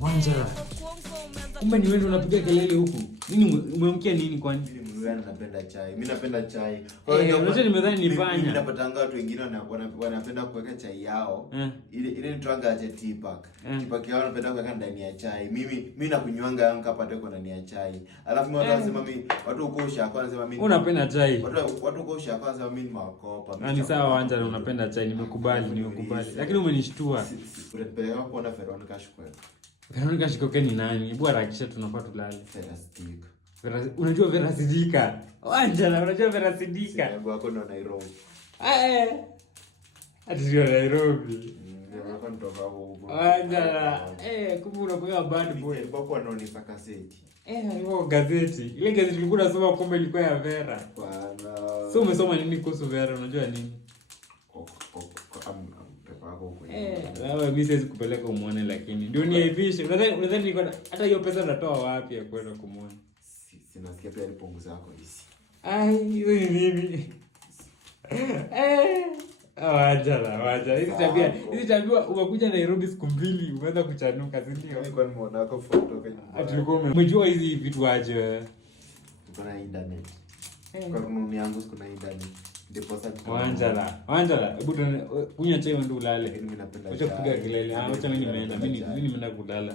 Wanjala. Kumbe ni wewe ndio unapiga kelele huku. Nini umeamkia nini kwani? Mimi napenda chai. Mimi napenda chai. Kwa hiyo unajua nimedhani ni panya. Mimi napatanga watu wengine wanapenda kuweka chai yao. Ile ni twanga ya tea pack. Tea pack yao wanapenda kuweka ndani ya chai. Mimi nakunywanga yangu kapate kwa ndani ya chai. Alafu watu wanasema mimi watu huko Ushaka wanasema mimi unapenda chai. Watu huko Ushaka wanasema mimi ni makopa. Ni sawa Wanjala unapenda chai, nimekubali. Lakini umenishtua. Unapeleka kuona Veronica Shikwe. Veronica Shikwe ni nani? Hebu harakisha tunafaa tulale. Fantastic. Unajua Vera Sidika? Wanjala unajua Vera Sidika? Yangu wako ndo Nairobi. Ati sio Nairobi. Wako nitoka huko. Wanjala, kumbe unakuwa bad boy. Wako wanaonipa kaseti. Hiyo gazeti. Ile gazeti ulikuwa unasoma kumbe ilikuwa ya Vera. Bwana. So umesoma nini kuhusu Vera? Unajua nini? Wewe mimi siwezi kupeleka umuone lakini ndio niaivishe. Unadhani niko hata hiyo pesa natoa wapi ya kwenda kumuona? Sinasikia pia alipunguza yako hizi. Hizo ni nini? Wanjala. Hizi tabia umekuja Nairobi siku mbili umeanza kuchanuka, si ndio? Nilikuwa nimeona yako photo kwenye. Tulikuwa umejua hizi vitu aje wewe? Tuko na internet. Kwa rununu yangu siku na internet. Ndipo sasa Wanjala, hebu kunywa chai ndio ulale. Mimi napenda. Acha kupiga kelele. Acha mimi nimeenda. Mimi nimeenda kulala.